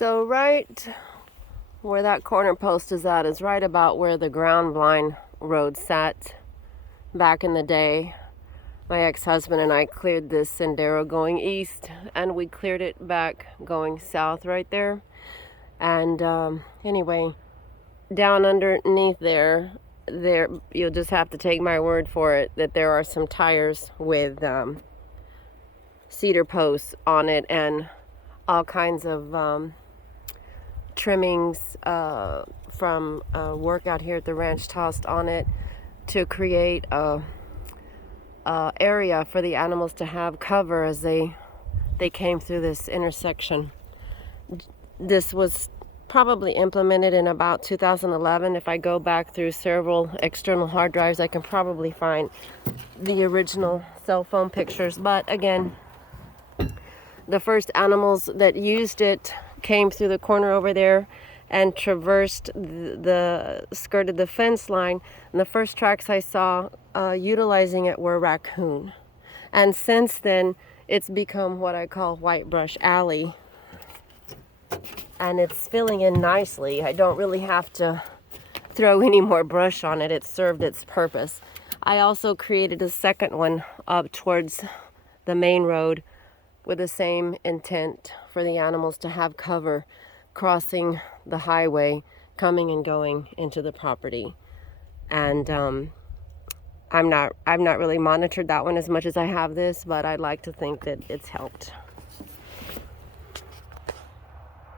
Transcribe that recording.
So right where that corner post is at is right about where the ground blind road sat back in the day. My ex-husband and I cleared this sendero going east, and we cleared it back going south right there. And anyway, down underneath there you'll just have to take my word for it that there are some tires with cedar posts on it and all kinds of trimmings from work out here at the ranch tossed on it to create a area for the animals to have cover as they came through this intersection. This was probably implemented in about 2011. If I go back through several external hard drives, I can probably find the original cell phone pictures. But again, the first animals that used it came through the corner over there and traversed skirted the fence line. And the first tracks I saw utilizing it were raccoon. And since then, it's become what I call White Brush Alley. And it's filling in nicely. I don't really have to throw any more brush on it. It served its purpose. I also created a second one up towards the main road with the same intent for the animals to have cover crossing the highway, coming and going into the property. And I've not really monitored that one as much as I have this, but I'd like to think that it's helped.